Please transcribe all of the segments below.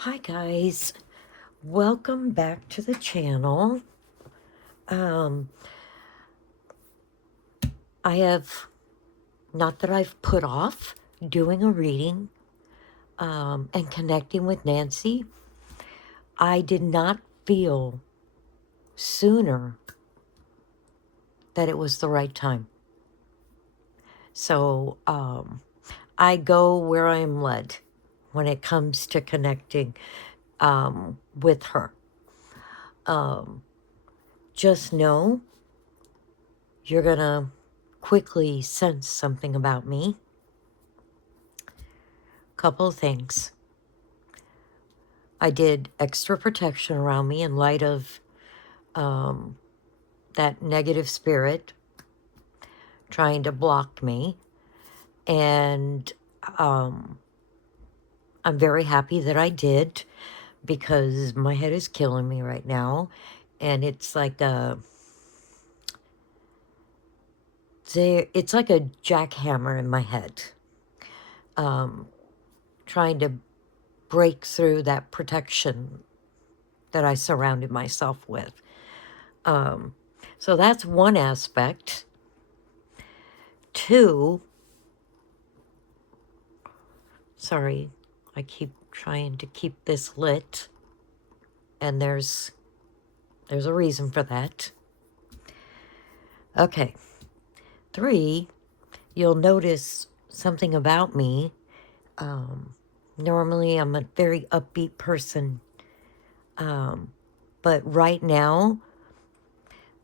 Hi guys, welcome back to the channel. Um, I have, not that I've put off doing a reading and connecting with Nancy. I did not feel sooner that it was the right time. So I go where I am led when it comes to connecting with her. Just know you're going to quickly sense something about me. Couple of things. I did extra protection around me in light of that negative spirit trying to block me. And I'm very happy that I did, because my head is killing me right now. And it's like it's like a jackhammer in my head, trying to break through that protection that I surrounded myself with. So that's one aspect. Two, sorry, I keep trying to keep this lit, and there's a reason for that. Okay. 3, you'll notice something about me. Normally I'm a very upbeat person, but right now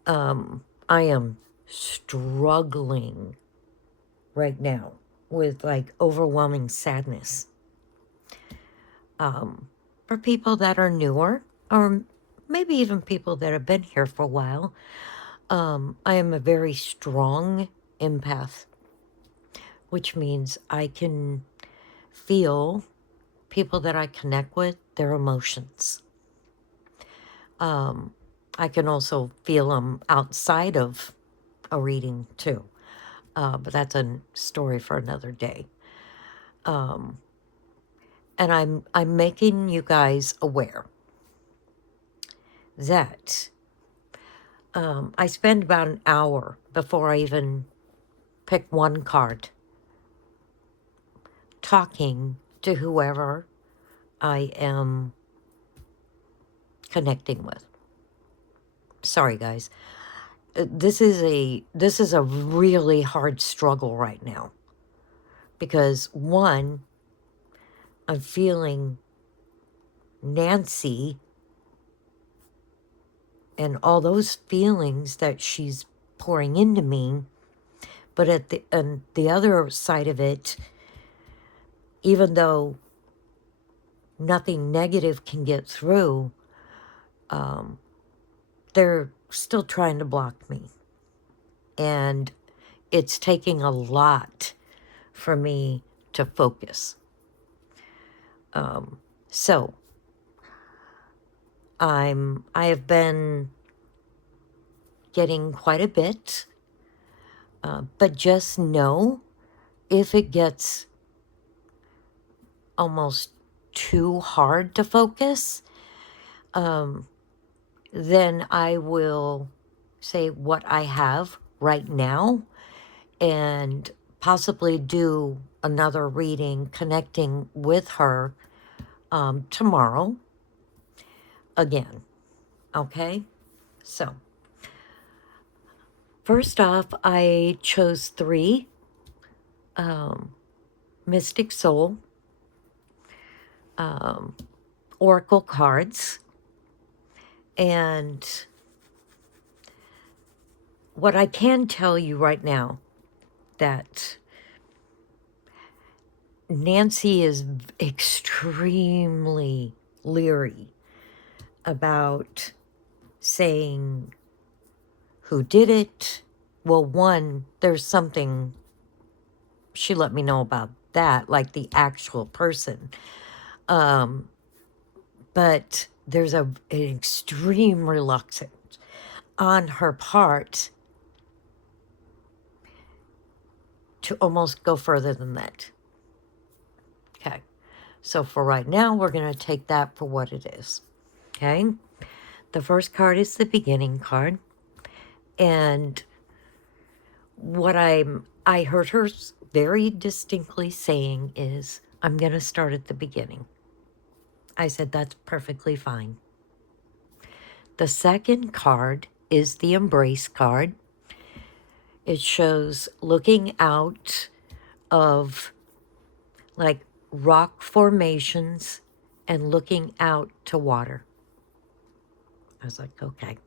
I am struggling right now with like overwhelming sadness. For people that are newer, or maybe even people that have been here for a while, I am a very strong empath, which means I can feel people that I connect with, their emotions. I can also feel them outside of a reading too, but that's a story for another day. And I'm making you guys aware that I spend about an hour before I even pick one card talking to whoever I am connecting with. Sorry, guys. This is a really hard struggle right now, because one, I'm feeling Nancy and all those feelings that she's pouring into me, but at the other side of it, even though nothing negative can get through, they're still trying to block me. And it's taking a lot for me to focus. So I have been getting quite a bit, but just know if it gets almost too hard to focus, then I will say what I have right now and possibly do another reading connecting with her tomorrow again. Okay? So, first off, I chose 3 Mystic Soul Oracle cards. And what I can tell you right now, that Nancy is extremely leery about saying who did it. Well, one, there's something she let me know about that, like the actual person. But there's an extreme reluctance on her part to almost go further than that. Okay. So for right now, we're going to take that for what it is. Okay? The first card is the beginning card. And what I heard her very distinctly saying is, I'm going to start at the beginning. I said, that's perfectly fine. The second card is the embrace card. It shows looking out of like rock formations and looking out to water. I was like, okay.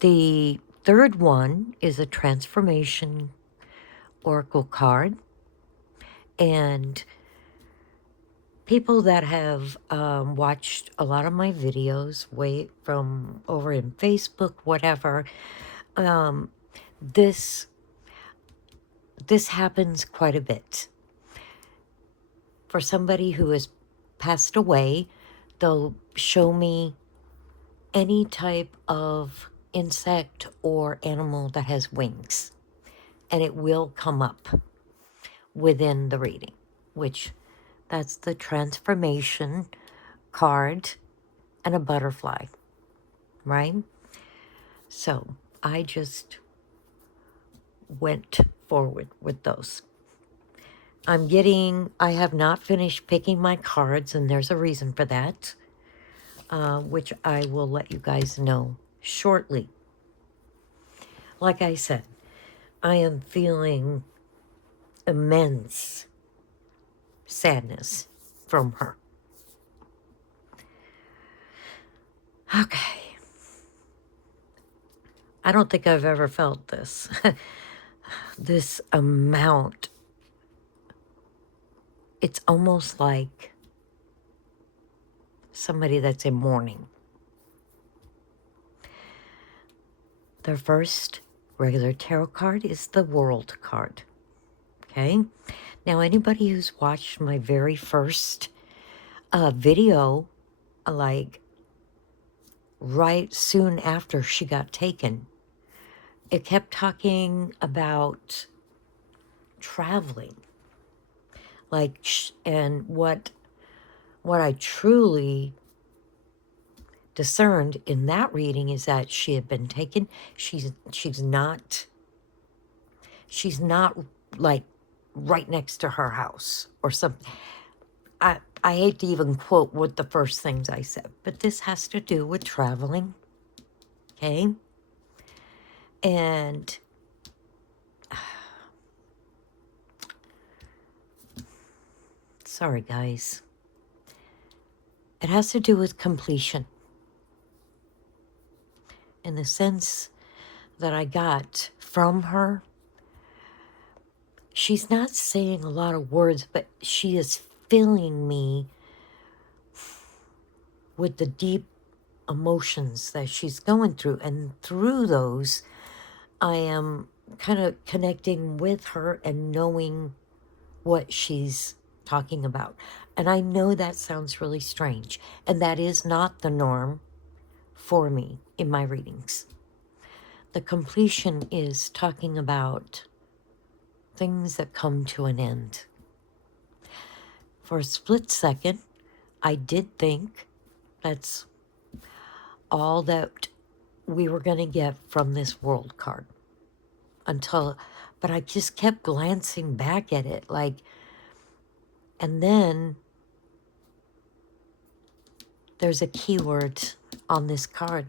The third one is a transformation oracle card. And people that have watched a lot of my videos, way from over in Facebook, whatever, this happens quite a bit. For somebody who has passed away, they'll show me any type of insect or animal that has wings, and it will come up within the reading, which that's the transformation card and a butterfly, right? So I just went forward with those. I have not finished picking my cards, and there's a reason for that, which I will let you guys know shortly. Like I said, I am feeling immense sadness from her. Okay. I don't think I've ever felt this. This amount. It's almost like somebody that's in mourning. The first regular tarot card is the World card. Okay? Now, anybody who's watched my very first video, like right soon after she got taken, it kept talking about traveling. Like, and what I truly discerned in that reading is that she had been taken. She's not like right next to her house or something. I hate to even quote what the first things I said, but this has to do with traveling. Okay? And sorry guys. It has to do with completion. In the sense that I got from her, she's not saying a lot of words, but she is filling me with the deep emotions that she's going through. And through those, I am kind of connecting with her and knowing what she's talking about. And I know that sounds really strange. And that is not the norm for me in my readings. The completion is talking about things that come to an end. For a split second, I did think that's all that we were going to get from this World card. But I just kept glancing back at it, like, and then there's a keyword on this card.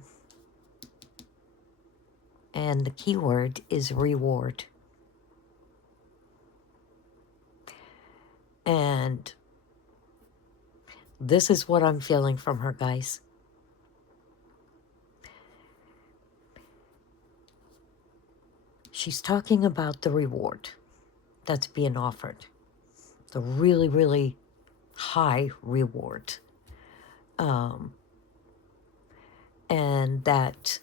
And the keyword is reward. And this is what I'm feeling from her, guys. She's talking about the reward that's being offered. The really, really high reward. And that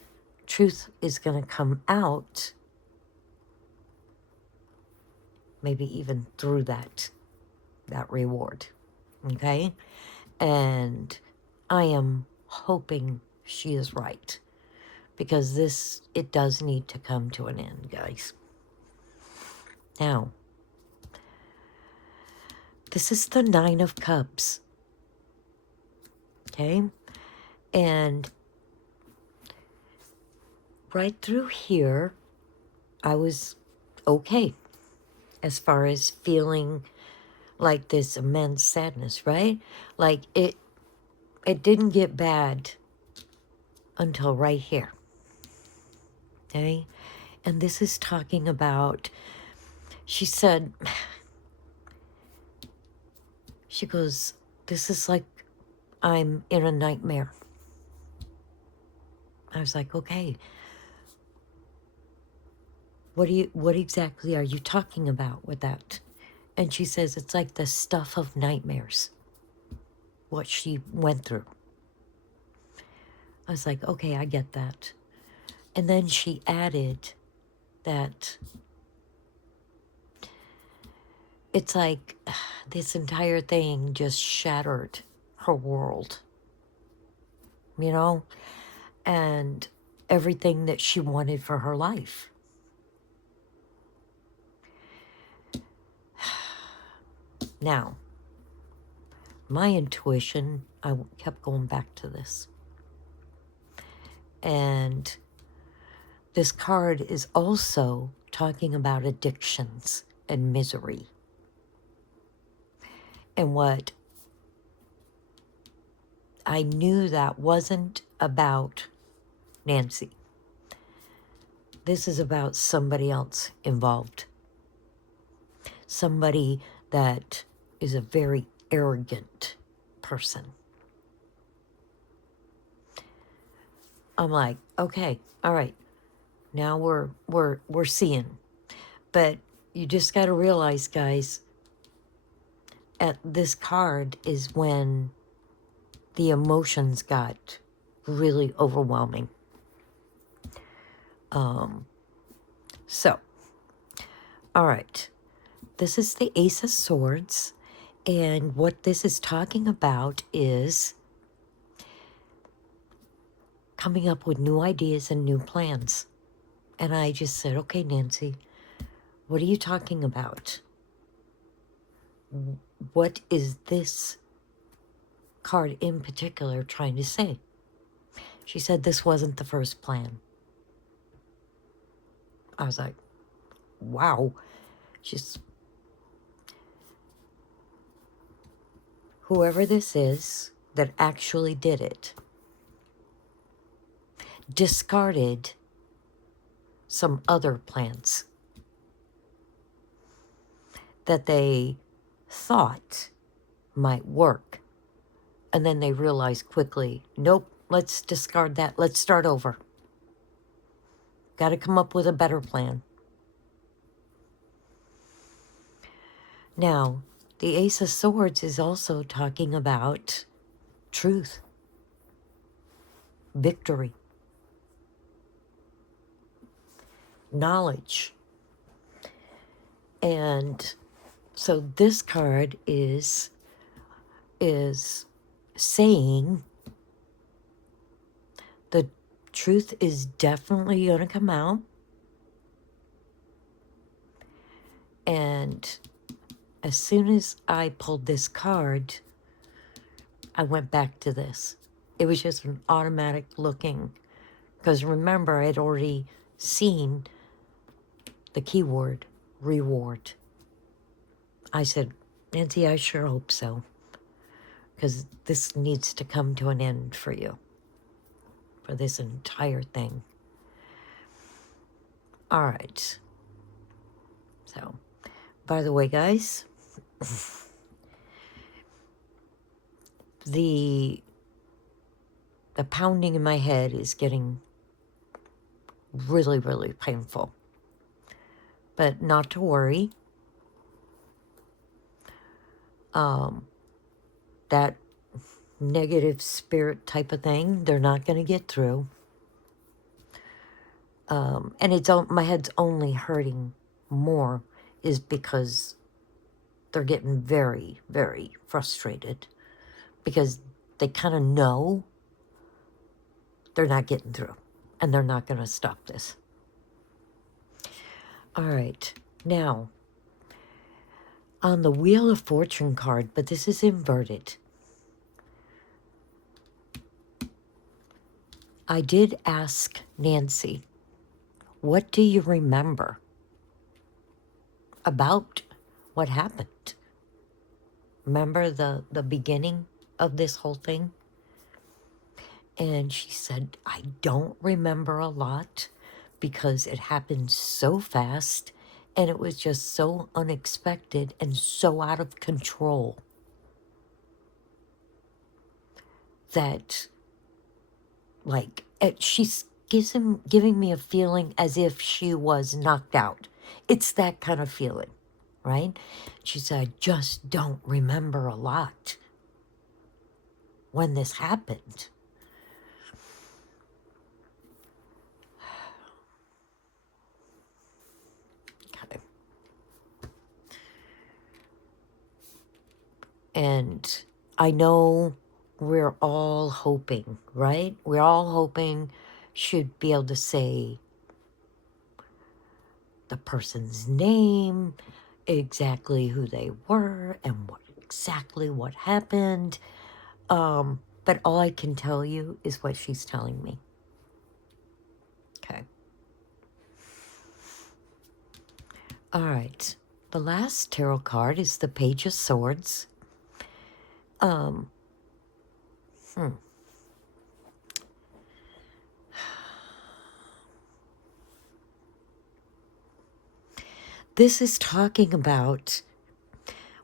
truth is going to come out maybe even through that reward. Okay? And I am hoping she is right. Because it does need to come to an end, guys. Now, This is the Nine of Cups. Okay? And right through here, I was okay as far as feeling like this immense sadness, right? Like it didn't get bad until right here. Okay? And this is talking about, she said, she goes, this is like I'm in a nightmare. I was like, okay, what exactly are you talking about with that? And she says it's like the stuff of nightmares, what she went through. I was like, okay, I get that. And then she added that it's like this entire thing just shattered her world, you know, and everything that she wanted for her life. Now, my intuition, I kept going back to this. And this card is also talking about addictions and misery. And what I knew that wasn't about Nancy. This is about somebody else involved. Somebody that is a very arrogant person. I'm like, okay, all right. Now we're seeing. But you just got to realize, guys, at this card is when the emotions got really overwhelming. So, all right. This is the Ace of Swords. And what this is talking about is coming up with new ideas and new plans. And I just said, okay, Nancy, what are you talking about? What is this card in particular trying to say? She said this wasn't the first plan. I was like, wow. She's, whoever this is that actually did it discarded some other plans that they thought might work. And then they realized quickly, nope, let's discard that. Let's start over. Got to come up with a better plan. Now, the Ace of Swords is also talking about truth, victory, knowledge. And so this card is saying the truth is definitely going to come out. And as soon as I pulled this card, I went back to this. It was just an automatic looking. Because remember, I had already seen the keyword, reward. I said, Nancy, I sure hope so. Because this needs to come to an end for you. For this entire thing. All right. So, by the way, guys, the pounding in my head is getting really, really painful. But not to worry. That negative spirit type of thing, they're not going to get through. And my head's only hurting more is because they're getting very, very frustrated because they kind of know they're not getting through and they're not going to stop this. All right. Now, On the Wheel of Fortune card, but this is inverted, I did ask Nancy, what do you remember about what happened? Remember the beginning of this whole thing? And she said, I don't remember a lot because it happened so fast and it was just so unexpected and so out of control that, like, she's giving me a feeling as if she was knocked out. It's that kind of feeling, right? She said, I just don't remember a lot when this happened. Okay. And I know we're all hoping, right? We're all hoping she'd be able to say the person's name, exactly who they were, and exactly what happened. But all I can tell you is what she's telling me. Okay. All right. The last tarot card is the Page of Swords. Hmm. This is talking about,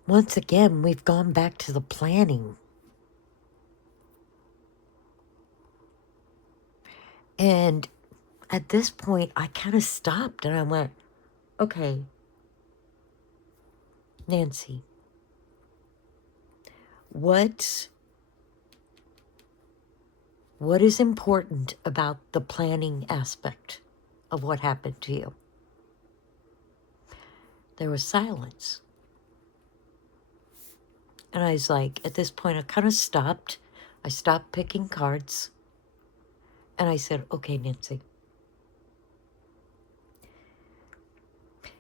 once again, we've gone back to the planning. And at this point, I kind of stopped and I went, okay, Nancy, what is important about the planning aspect of what happened to you? There was silence. And I was like, at this point, I kind of stopped. I stopped picking cards. And I said, okay, Nancy.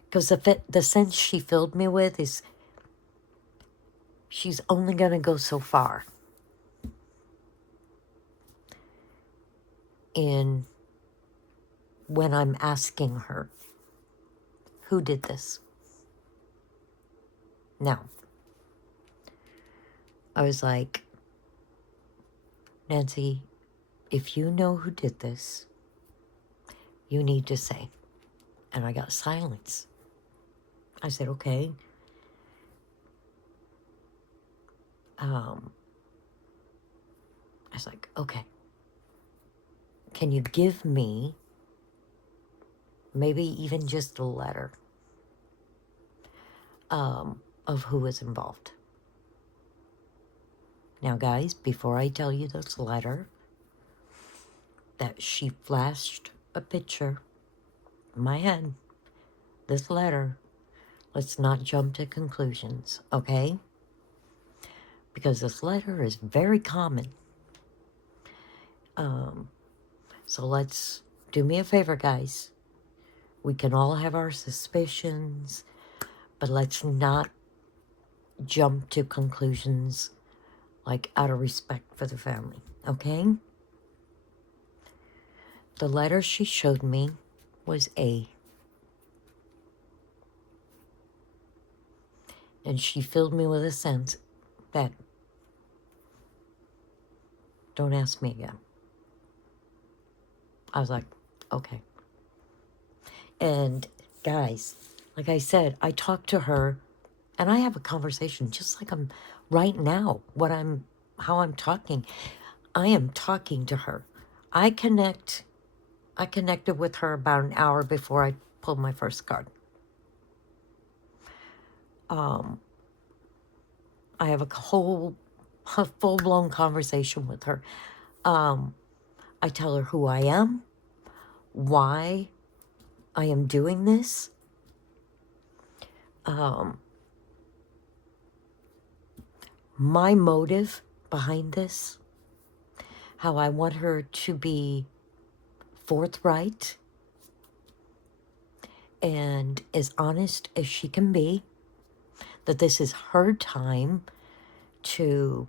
Because the sense she filled me with is she's only going to go so far in when I'm asking her, who did this? Now, I was like, Nancy, if you know who did this, you need to say. And I got silence. I said, okay. I was like, okay. Can you give me maybe even just a letter of who was involved? Now, guys, before I tell you this letter, that she flashed a picture in my head, this letter, let's not jump to conclusions, okay? Because this letter is very common. So let's do me a favor, guys. We can all have our suspicions, but let's not jump to conclusions like out of respect for the family, okay? The letter she showed me was A. And she filled me with a sense that, don't ask me again. I was like, okay. And guys, like I said, I talked to her and I have a conversation just like I'm right now, how I'm talking. I am talking to her. I connected with her about an hour before I pulled my first card. I have a full-blown conversation with her. I tell her who I am, why I am doing this, my motive behind this, how I want her to be forthright and as honest as she can be. that this is her time to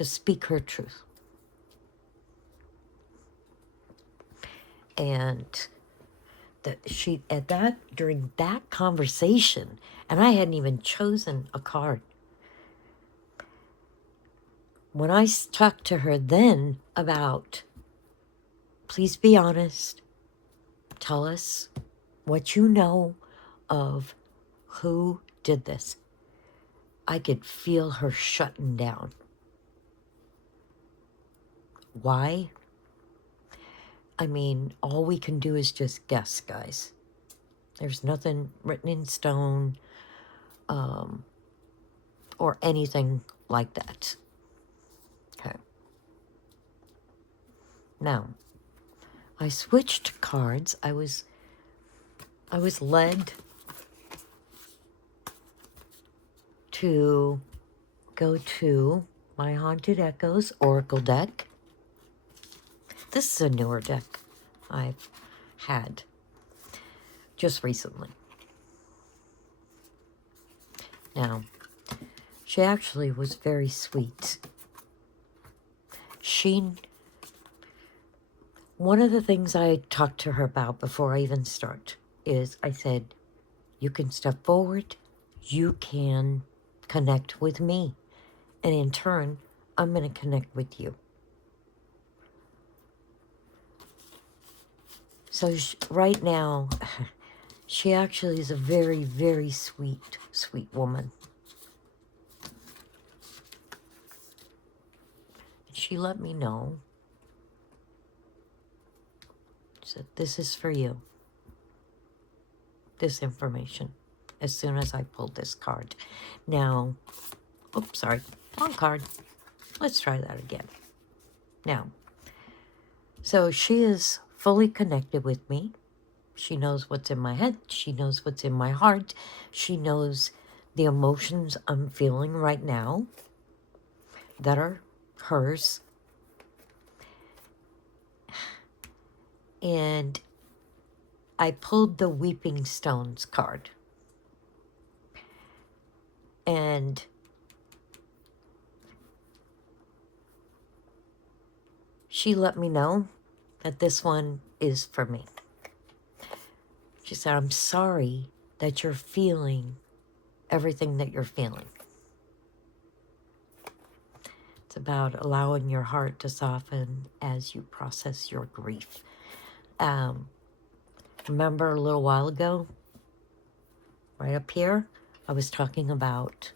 speak her truth. And that she, during that conversation, and I hadn't even chosen a card. When I talked to her then about, please be honest, tell us what you know of who did this, I could feel her shutting down. Why? I mean, all we can do is just guess, guys. There's nothing written in stone or anything like that. Okay. Now, I switched cards. I was led to go to my Haunted Echoes Oracle deck. This is a newer deck I've had just recently. Now, she actually was very sweet. One of the things I talked to her about before I even start is I said, you can step forward, you can connect with me, and in turn, I'm going to connect with you. So right now, she actually is a very, very sweet, sweet woman. She let me know. She said, this is for you. This information. As soon as I pulled this card. Now, oops, sorry. Wrong card. Let's try that again. Now, so she is fully connected with me. She knows what's in my head. She knows what's in my heart. She knows the emotions I'm feeling right now that are hers. And I pulled the Weeping Stones card. And she let me know that this one is for me. She said, I'm sorry that you're feeling everything that you're feeling. It's about allowing your heart to soften as you process your grief. Remember a little while ago, right up here, I was talking about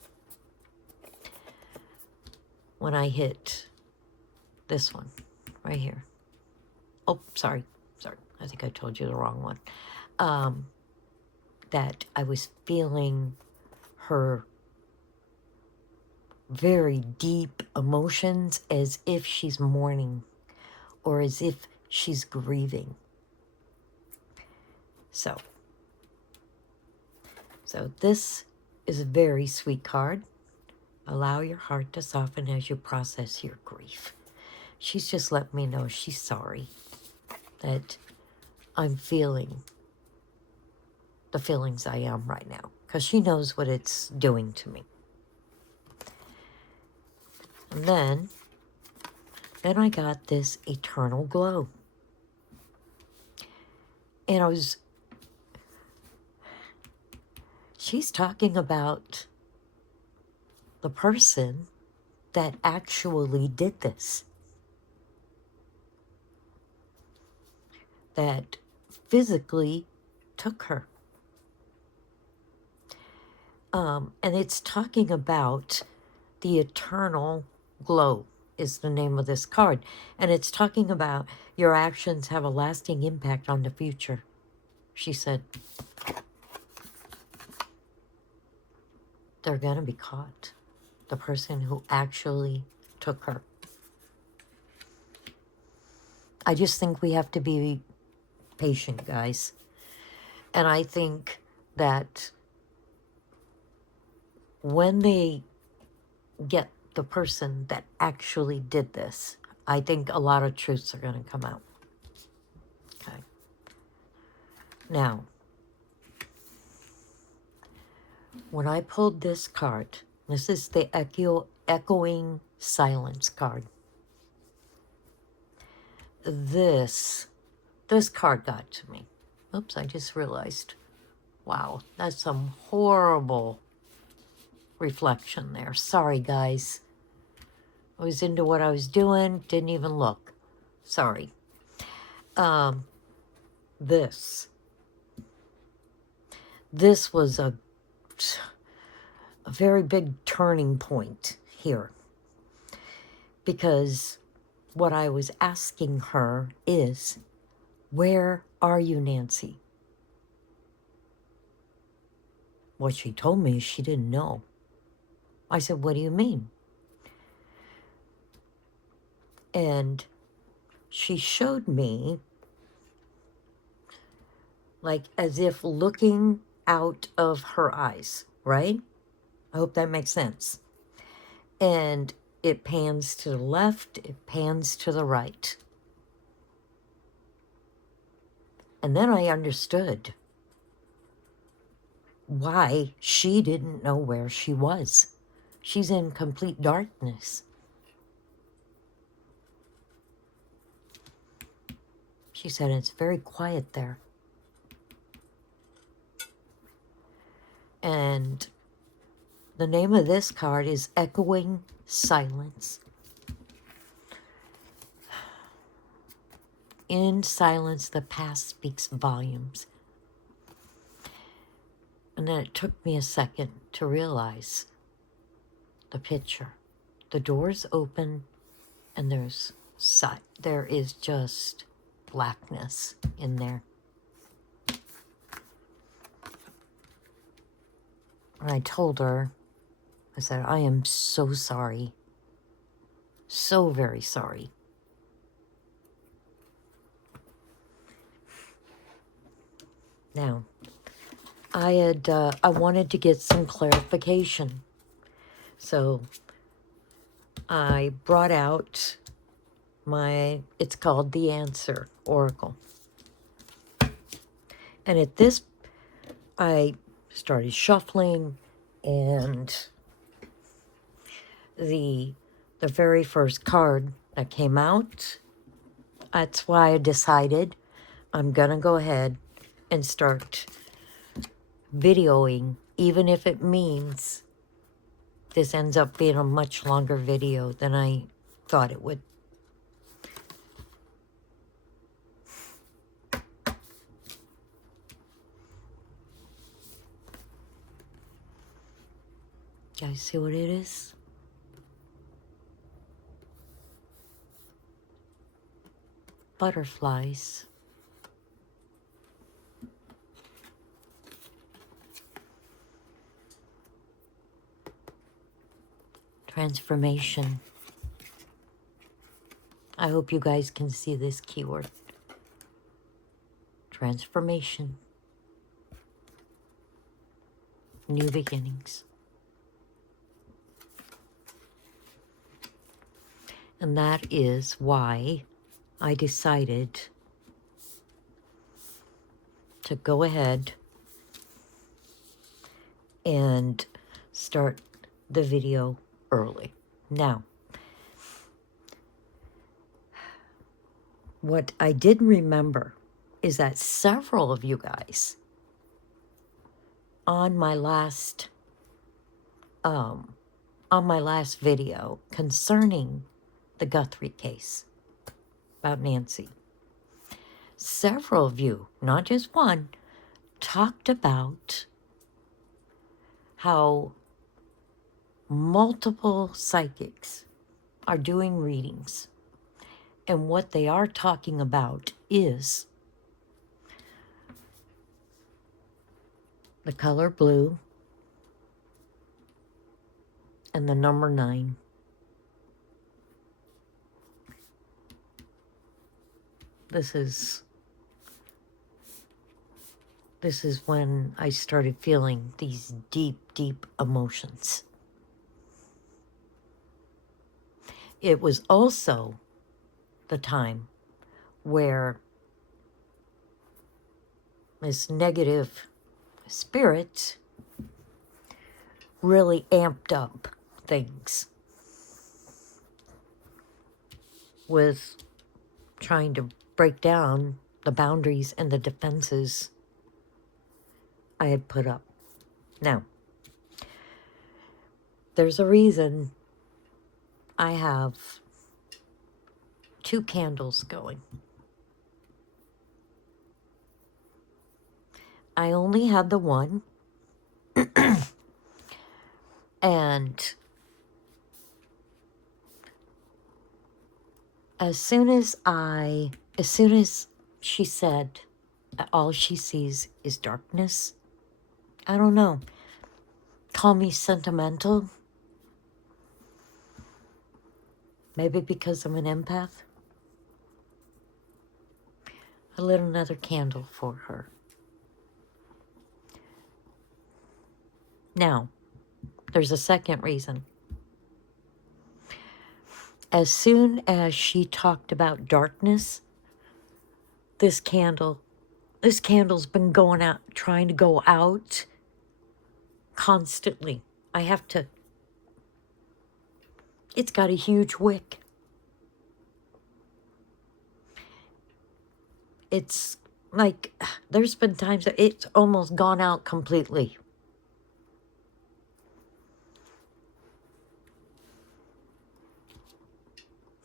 when I hit this one, right here. Oh, sorry. I think I told you the wrong one. That I was feeling her very deep emotions as if she's mourning or as if she's grieving. So this is a very sweet card. Allow your heart to soften as you process your grief. She's just let me know she's sorry that I'm feeling the feelings I am right now, because she knows what it's doing to me. And then I got this eternal glow. And she's talking about the person that actually did this. That physically took her. And it's talking about the eternal glow is the name of this card. And it's talking about your actions have a lasting impact on the future. She said, they're going to be caught. The person who actually took her. I just think we have to be patient, guys. And I think that when they get the person that actually did this, I think a lot of truths are going to come out. Okay. Now, When I pulled this card, this is the echoing silence card. This card got to me. Oops, I just realized. Wow, that's some horrible reflection there. Sorry, guys. I was into what I was doing, didn't even look. Sorry. This was a very big turning point here, because what I was asking her is, where are you, Nancy? What she told me is she didn't know. I said, what do you mean? And she showed me, like, as if looking out of her eyes, right? I hope that makes sense. And it pans to the left, it pans to the right. And then I understood why she didn't know where she was. She's in complete darkness. She said, it's very quiet there. And the name of this card is Echoing Silence. In silence, the past speaks volumes. And then it took me a second to realize the picture. The door's open and there is just blackness in there. And I told her, I said, I am so sorry. So very sorry. Now, I wanted to get some clarification. So I brought out it's called the Answer Oracle. And at this, I started shuffling, and the very first card that came out, that's why I decided I'm gonna go ahead and start videoing, even if it means this ends up being a much longer video than I thought it would. Guys, see what it is? Butterflies. Transformation. I hope you guys can see this keyword. Transformation. New beginnings. And that is why I decided to go ahead and start the video early. Now, what I did remember is that several of you guys on my last video concerning the Guthrie case about Nancy, several of you, not just one, talked about how multiple psychics are doing readings, and what they are talking about is the color blue and the number 9. This is when I started feeling these deep, deep emotions. It was also the time where this negative spirit really amped up things with trying to break down the boundaries and the defenses I had put up. Now, there's a reason I have 2 candles going. I only had the one, and as soon as she said all she sees is darkness, I don't know, call me sentimental, maybe because I'm an empath, I lit another candle for her. Now, there's a second reason. As soon as she talked about darkness, this candle's been going out, trying to go out constantly. It's got a huge wick. It's like, there's been times that it's almost gone out completely.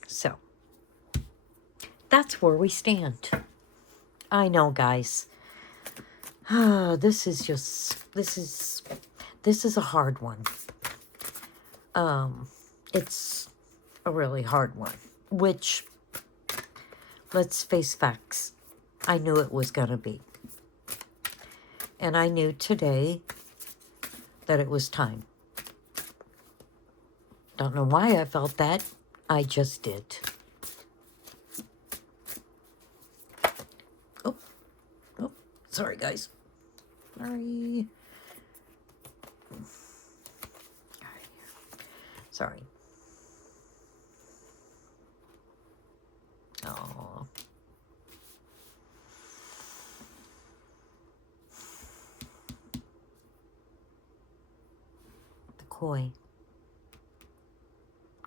So, that's where we stand. I know, guys. This is a hard one. It's a really hard one, which, let's face facts, I knew it was gonna be. And I knew today that it was time. Don't know why I felt that. I just did. Oh, sorry, guys. Sorry. Oh. The koi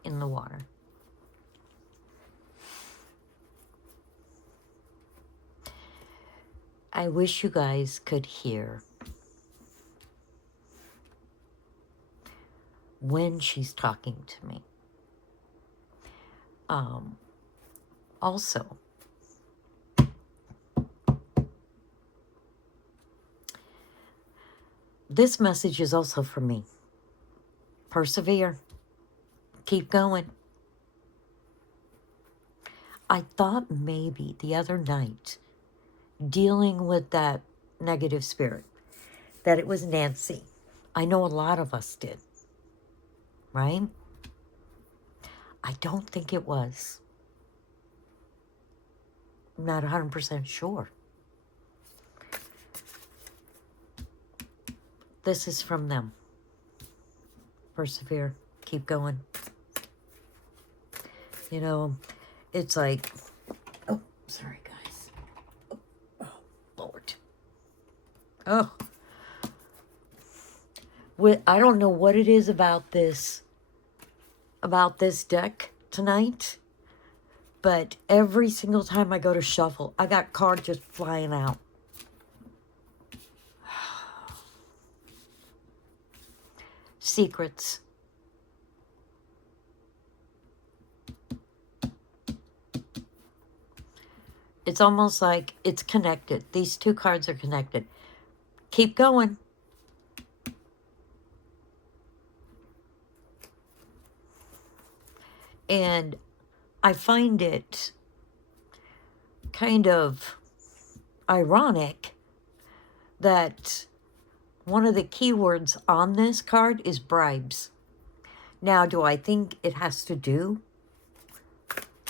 in the water. I wish you guys could hear when she's talking to me. Also, this message is also for me. Persevere. Keep going. I thought maybe the other night, dealing with that negative spirit, that it was Nancy. I know a lot of us did. Right? I don't think it was. I'm not 100% sure. This is from them. Persevere. Keep going. You know, it's like, oh, sorry, guys. Oh, Lord. Oh. I don't know what it is about this deck tonight, but every single time I go to shuffle, I got cards just flying out. Secrets. It's almost like it's connected. These 2 cards are connected. Keep going. And I find it kind of ironic that one of the keywords on this card is bribes. Now, do I think it has to do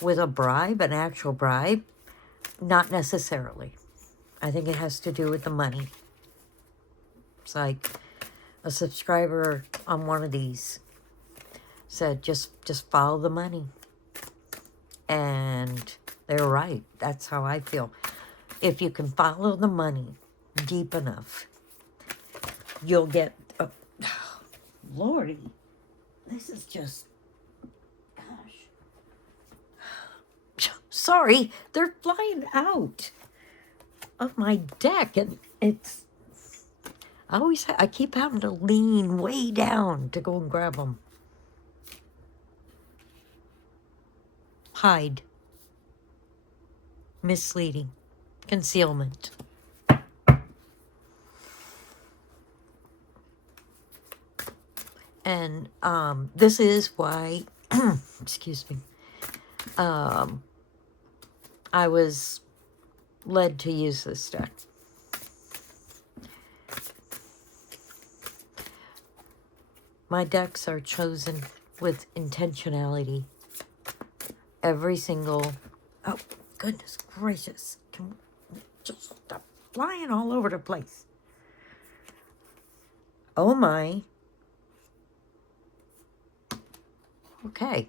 with a bribe, an actual bribe? Not necessarily. I think it has to do with the money. It's like a subscriber on one of these said, just follow the money. And they're right. That's how I feel. If you can follow the money deep enough, you'll get... Lordy, this is just, gosh. Sorry, they're flying out of my deck, and it's, I keep having to lean way down to go and grab them. Hide. Misleading. Concealment. And this is why, excuse me, I was led to use this deck. My decks are chosen with intentionality. Every single, oh, goodness gracious. Can we just stop flying all over the place? Oh my. Okay.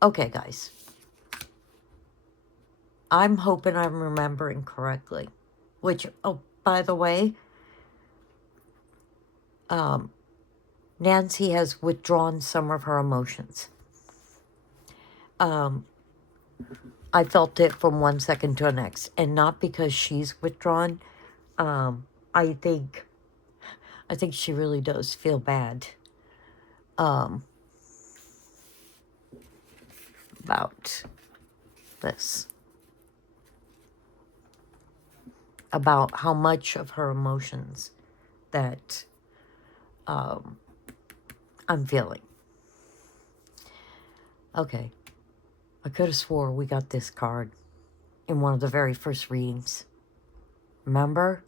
Okay, guys. I'm hoping I'm remembering correctly. Which, oh, by the way, Nancy has withdrawn some of her emotions. I felt it from 1 second to the next. And not because she's withdrawn. I think she really does feel bad. About this. About how much of her emotions that I'm feeling. Okay. I could have swore we got this card in one of the very first readings. Remember?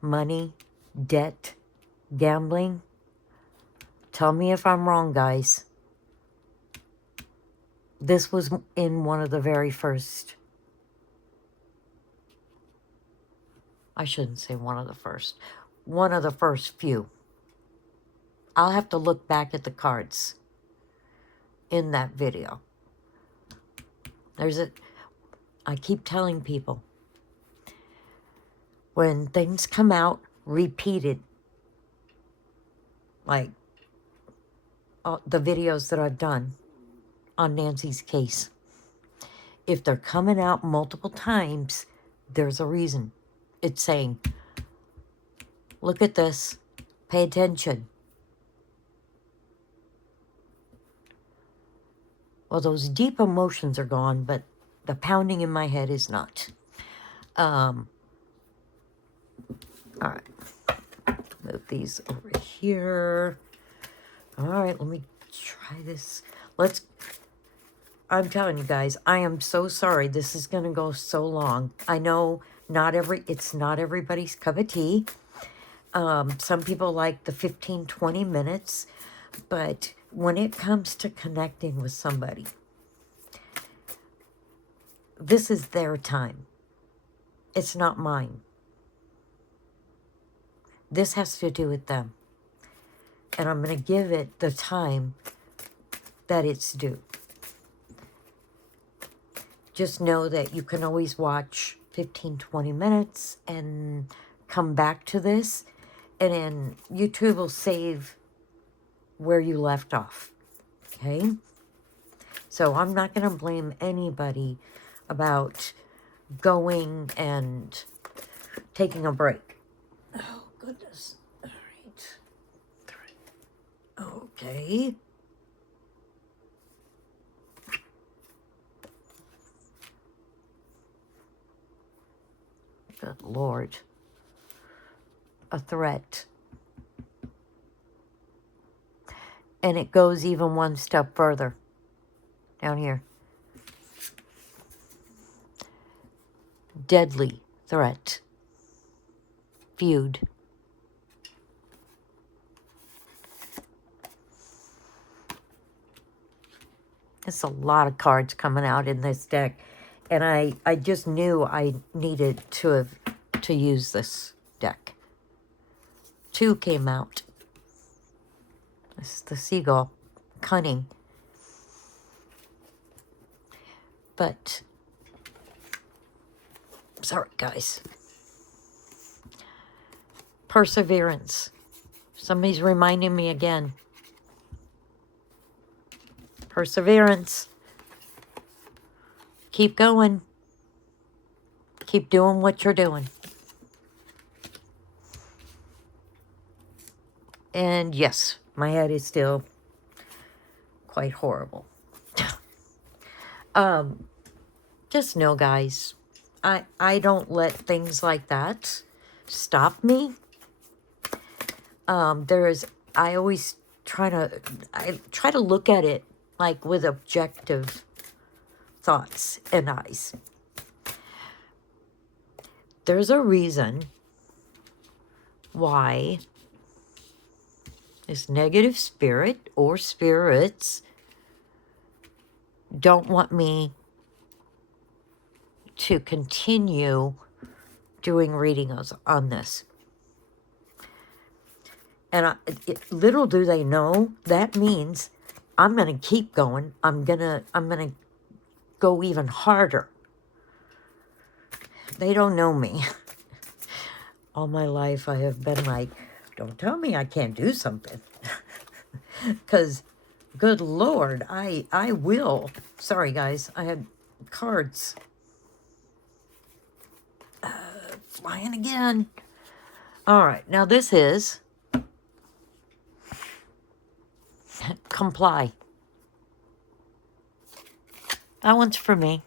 Money, debt, gambling. Tell me if I'm wrong, guys. This was in one of the very first. I shouldn't say one of the first. One of the first few. I'll have to look back at the cards in that video. I keep telling people, when things come out repeated, like the videos that I've done on Nancy's case, if they're coming out multiple times, there's a reason. It's saying, look at this, pay attention. Well, those deep emotions are gone, but the pounding in my head is not. All right. Move these over here. All right, let me try this. I'm telling you guys, I am so sorry. This is going to go so long. I know it's not everybody's cup of tea. Some people like the 15, 20 minutes. But when it comes to connecting with somebody, this is their time. It's not mine. This has to do with them. And I'm going to give it the time that it's due. Just know that you can always watch 15, 20 minutes and come back to this. And then YouTube will save where you left off. Okay? So I'm not going to blame anybody about going and taking a break. Oh, goodness. All right. Okay. Good Lord. A threat. And it goes even one step further. Down here. Deadly threat. Feud. There's a lot of cards coming out in this deck. And I just knew I needed to use this deck. 2 came out. This is the seagull. Cunning. But, sorry guys. Perseverance. Somebody's reminding me again. Perseverance. Keep going. Keep doing what you're doing. And yes, my head is still quite horrible. Just know, guys, I don't let things like that stop me. I always try to look at it like with objective thoughts and eyes. There's a reason why this negative spirit or spirits don't want me to continue doing readings on this. And little do they know, that means I'm going to keep going. I'm going to go even harder. They don't know me. All my life I have been like, don't tell me I can't do something. Because, good Lord, I will. Sorry, guys. I had cards flying again. All right. Now, this is comply. That one's for me.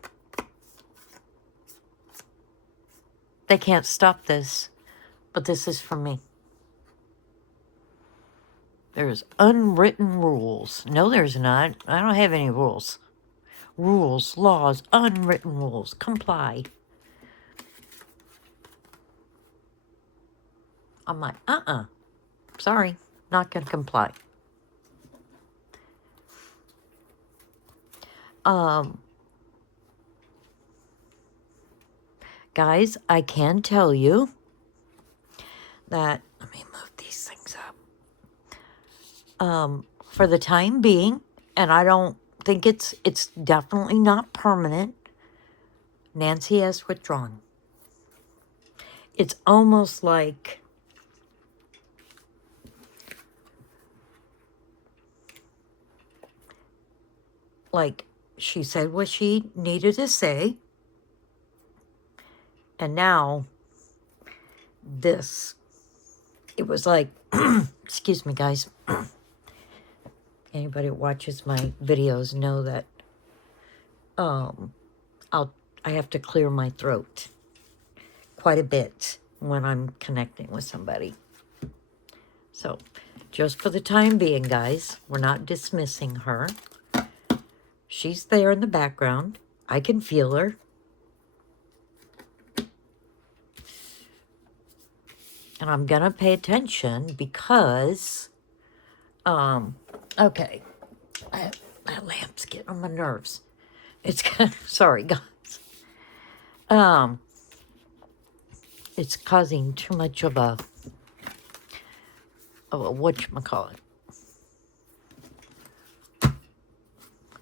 They can't stop this, but this is for me. There's unwritten rules. No, there's not. I don't have any rules. Rules, laws, unwritten rules. Comply. I'm like, sorry, not going to comply. Guys, I can tell you that, let me move these things up. For the time being, and I don't think it's definitely not permanent, Nancy has withdrawn. It's almost like she said what she needed to say, and now this, it was like, excuse me, guys. Anybody who watches my videos know that I have to clear my throat quite a bit when I'm connecting with somebody. So, just for the time being, guys, we're not dismissing her. She's there in the background. I can feel her. And I'm going to pay attention because, okay, that lamp's getting on my nerves. It's kind of, sorry, guys. It's causing too much of a whatchamacallit.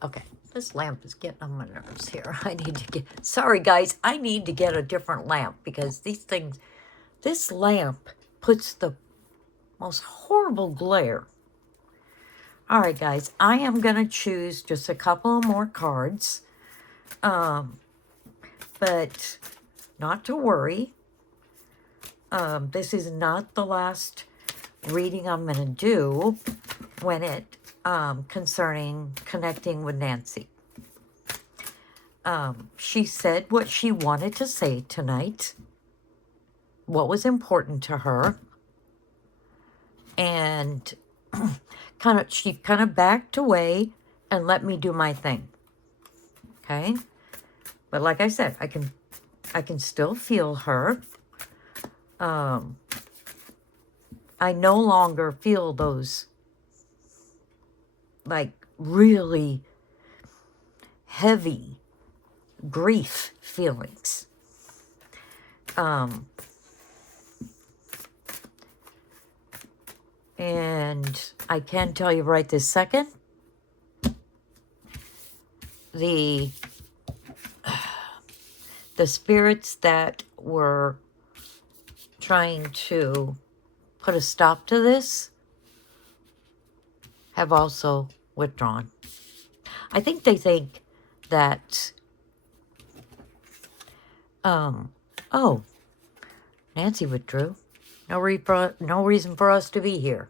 Okay, this lamp is getting on my nerves here. Sorry, guys, I need to get a different lamp because this lamp puts the most horrible glare. All right, guys, I am going to choose just a couple more cards. But not to worry. This is not the last reading I'm going to do when it concerning connecting with Nancy. She said what she wanted to say tonight, what was important to her, and she kind of backed away and let me do my thing. Okay? But like I said, I can still feel her. I no longer feel those like really heavy grief feelings. And I can tell you right this second, the spirits that were trying to put a stop to this have also withdrawn. I think they think that, oh, Nancy withdrew. No reason for us to be here.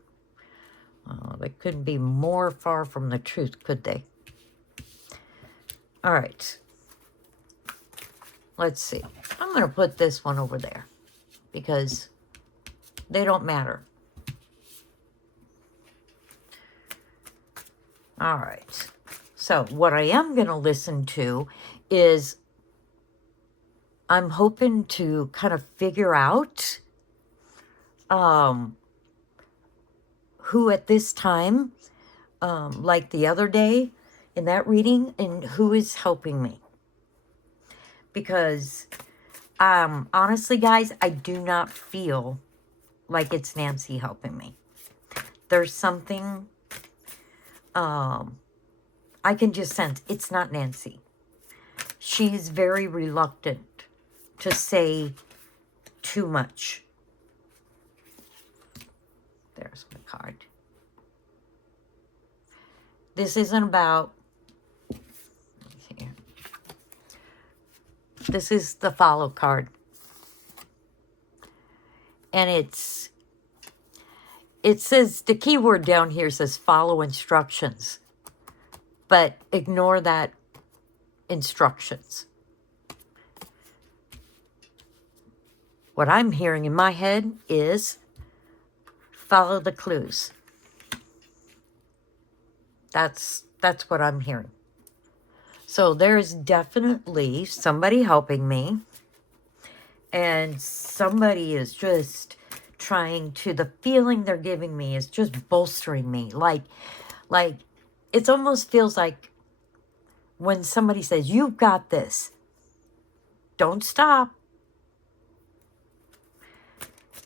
They couldn't be more far from the truth, could they? All right. Let's see. I'm going to put this one over there because they don't matter. All right. So what I am going to listen to is I'm hoping to kind of figure out who at this time, like the other day in that reading, and who is helping me. Because honestly, guys, I do not feel like it's Nancy helping me. There's something I can just sense it's not Nancy. She's very reluctant to say too much. There's my card. This isn't about... This is the follow card. And it says, the keyword down here says follow instructions. But ignore that instructions. What I'm hearing in my head is follow the clues. That's what I'm hearing. So there's definitely somebody helping me. And somebody is just trying to, the feeling they're giving me is just bolstering me. Like it almost feels like when somebody says, you've got this. Don't stop.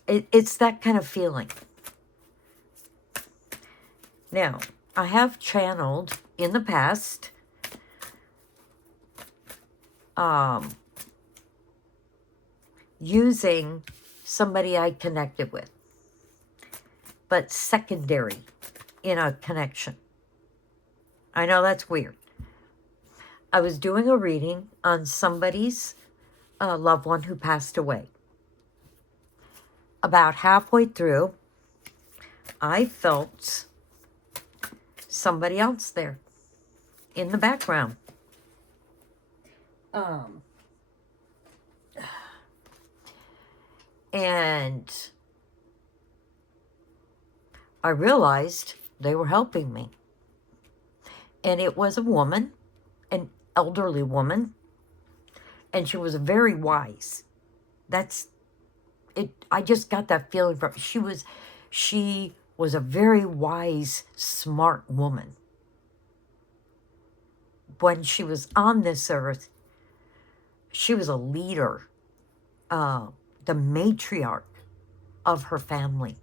It's that kind of feeling. Now, I have channeled in the past using somebody I connected with, but secondary in a connection. I know that's weird. I was doing a reading on somebody's loved one who passed away. About halfway through, I felt somebody else there in the background. And I realized they were helping me. And it was a woman, an elderly woman, and she was very wise. That's it. I just got that feeling from she was a very wise, smart woman. When she was on this earth, she was a leader, the matriarch of her family.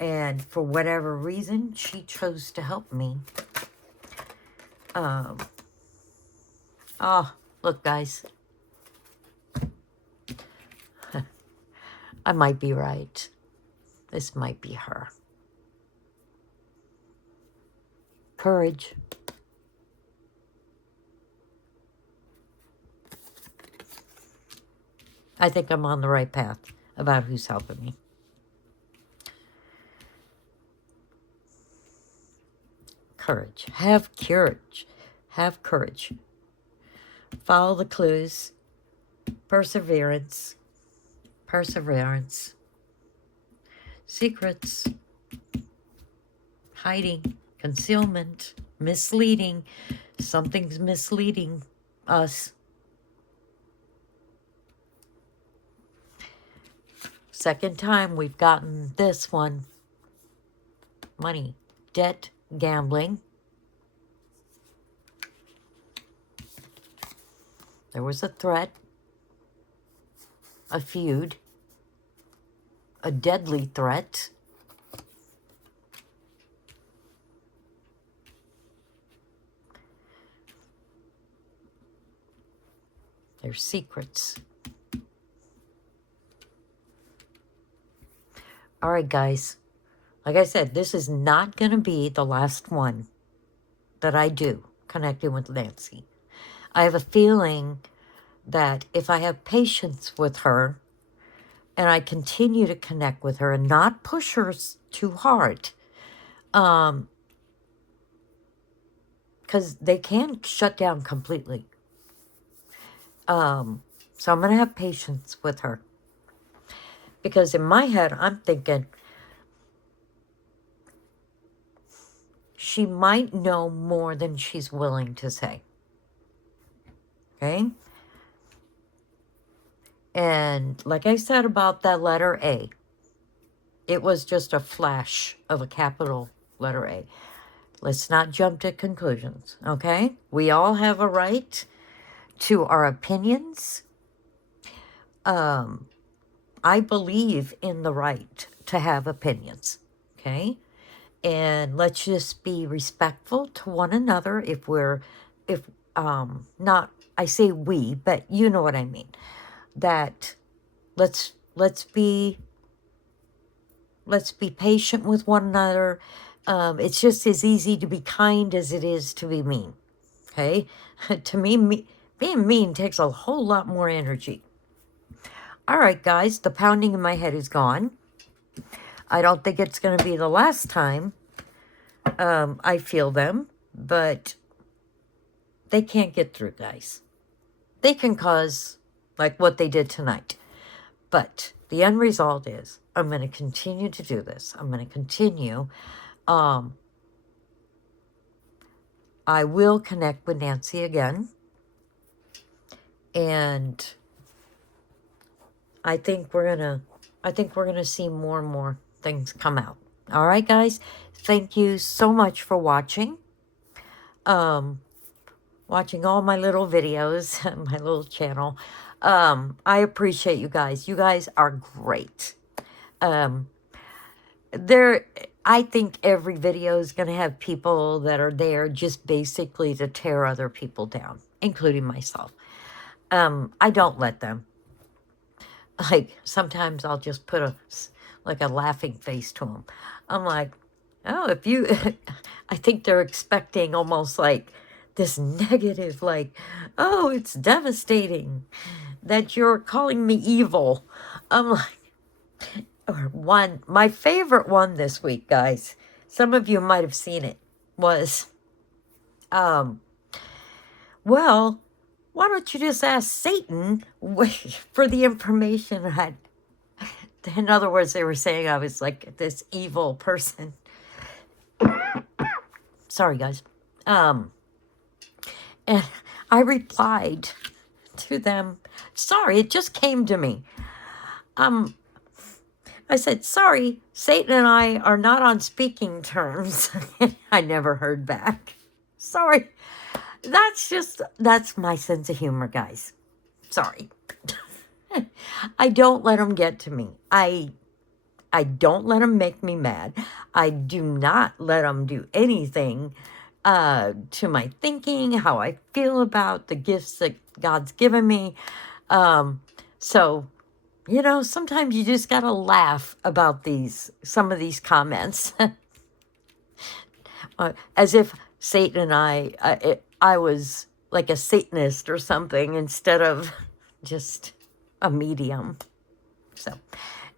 And for whatever reason, she chose to help me. Oh, look, guys. I might be right. This might be her. Courage. I think I'm on the right path about who's helping me. Courage. Have courage. Have courage. Follow the clues. Perseverance. Perseverance. Secrets. Hiding. Concealment. Misleading. Something's misleading us. Second time we've gotten this one. Money. Debt. Gambling. There was a threat. A feud. A deadly threat. There's secrets. All right, guys. Like I said, this is not going to be the last one that I do connecting with Nancy. I have a feeling that if I have patience with her and I continue to connect with her and not push her too hard, because they can shut down completely. So I'm going to have patience with her. Because in my head, I'm thinking, she might know more than she's willing to say. Okay? And like I said about that letter A, it was just a flash of a capital letter A. Let's not jump to conclusions, okay? We all have a right to our opinions. I believe in the right to have opinions, okay? And let's just be respectful to one another not, I say we, but you know what I mean. That let's be patient with one another. It's just as easy to be kind as it is to be mean. Okay? To me, being mean takes a whole lot more energy. All right, guys, the pounding in my head is gone. I don't think it's going to be the last time I feel them, but they can't get through, guys. They can cause, like what they did tonight. But the end result is I'm going to continue to do this. I'm going to continue. I will connect with Nancy again. And I think we're gonna see more and more things come out. All right, guys. Thank you so much for watching. Watching all my little videos, my little channel. I appreciate you guys. You guys are great. I think every video is gonna have people that are there just basically to tear other people down, including myself. I don't let them. Like, sometimes I'll just put a laughing face to them. I'm like, oh, if you, I think they're expecting almost like this negative, like, oh, it's devastating that you're calling me evil. I'm like, my favorite one this week, guys, some of you might have seen it, was, well, why don't you just ask Satan for the information? In other words, they were saying I was like this evil person. Sorry, guys. And I replied to them, sorry, it just came to me. I said, sorry, Satan and I are not on speaking terms. I never heard back. Sorry. That's my sense of humor, guys. Sorry. I don't let them get to me. I don't let them make me mad. I do not let them do anything to my thinking, how I feel about the gifts that God's given me. So, sometimes you just got to laugh about some of these comments. As if Satan and I was like a Satanist or something instead of just a medium. So,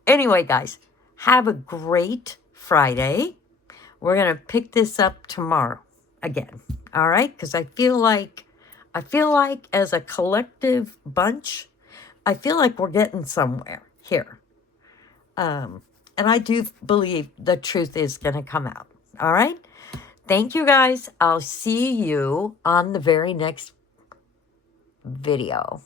anyway, guys, have a great Friday. We're going to pick this up tomorrow again. All right? Because I feel like as a collective bunch, I feel like we're getting somewhere here. And I do believe the truth is going to come out. All right? Thank you, guys. I'll see you on the very next video.